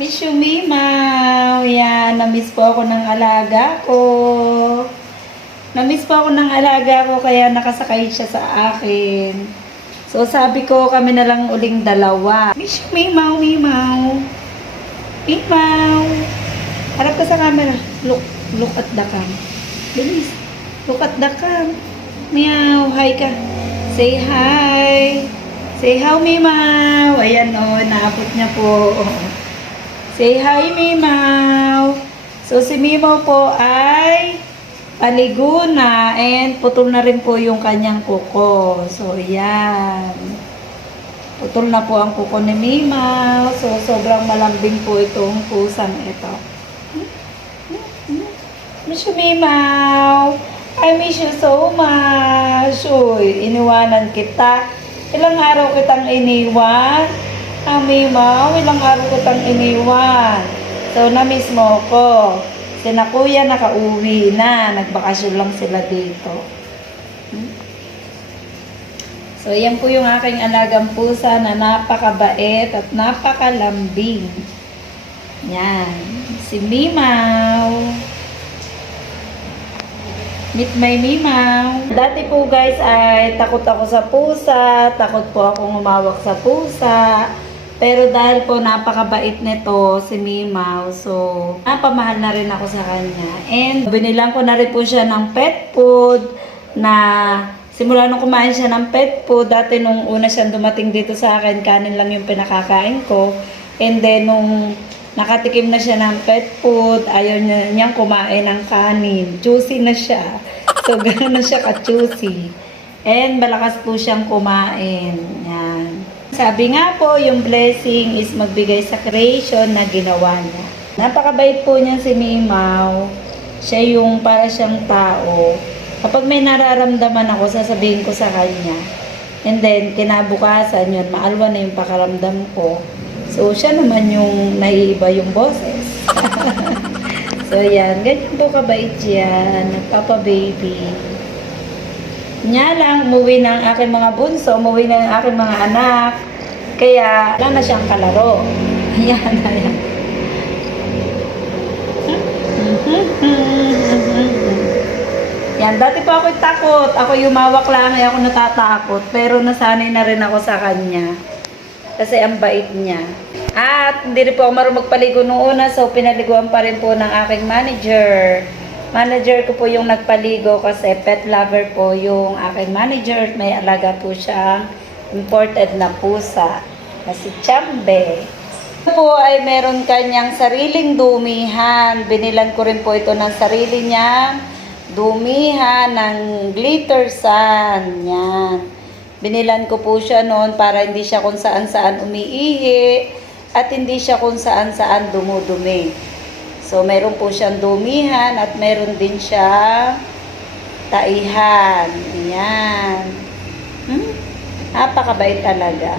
Miss you, Mimaw. Yan, na-miss po ako ng alaga ko. Na-miss po ako ng alaga ko kaya nakasakay siya sa akin. So, sabi ko kami na lang uling dalawa. Miss you, Mimaw, Mimaw. Mimaw. Harap ka sa camera. Look at the cam. Bilis. Look at the cam. Meow. Hi ka. Say hi. Say hi, Mimaw. Ayan o, naabot niya po. Say hi, Mimaw. So, si Mimaw po ay paligo na and putol na rin po yung kanyang kuko. So, yan. Putol na po ang kuko ni Mimaw. So, sobrang malambing po itong pusang ito. Miss you, Mimaw. I miss you so much. Uy, iniwanan kita. Ilang araw kitang iniwan? Mimaw, ilang araw kitang iniwan. So, na-miss mo ko. Sina kuya nakauwi na. Nagbakasyon lang sila dito. So, yan po yung aking alagang pusa na napakabait at napakalambing. Yan. Si Mimaw. Meet my Mimaw. Dati po guys ay takot ako sa pusa. Takot po akong umawak sa pusa. Pero dahil po napakabait nito si Mimaw, so napamahal na rin ako sa kanya. And binilang ko na rin po siya ng pet food na simula nung kumain siya ng pet food, dati nung una siyang dumating dito sa akin, kanin lang yung pinakakain ko. And then nung nakatikim na siya ng pet food, ayaw niyang kumain ng kanin. Juicy na siya. So gano'n na siya ka-juicy. And malakas po siyang kumain. Yan. Sabi nga po, yung blessing is magbigay sa creation na ginawa niya. Napakabait po niya si Mimaw. Siya yung para siyang tao. Kapag may nararamdaman ako, sasabihin ko sa kanya. And then, kinabukasan yun, maalwa na yung pakaramdam ko. So, siya naman yung naiiba yung boses. So, yan. Ganyan po kabait yan. Nagpapa-baby. Nya lang, umuwi ng aking mga bunso, umuwi na ng aking mga anak. Kaya, wala na siyang kalaro. Ayan, ayan. Yan, dati pa ako'y takot. Ako yumawak lang, ay ako natatakot. Pero nasanay na rin ako sa kanya. Kasi ang bait niya. At hindi rin po ako marunong magpaligo noong una, so pinaliguan pa rin po ng aking manager. Manager ko po yung nagpaligo kasi pet lover po yung aking manager. May alaga po siyang imported na pusa na si Chambe. Ito po ay meron kanyang sariling dumihan. Binilan ko rin po ito ng sarili niyang dumihan ng glitter sun. Yan. Binilan ko po siya noon para hindi siya kung saan-saan umiihi at hindi siya kung saan-saan dumudumi. So, meron po siyang dumihan at meron din siyang taihan. Ayan. Napakabait talaga.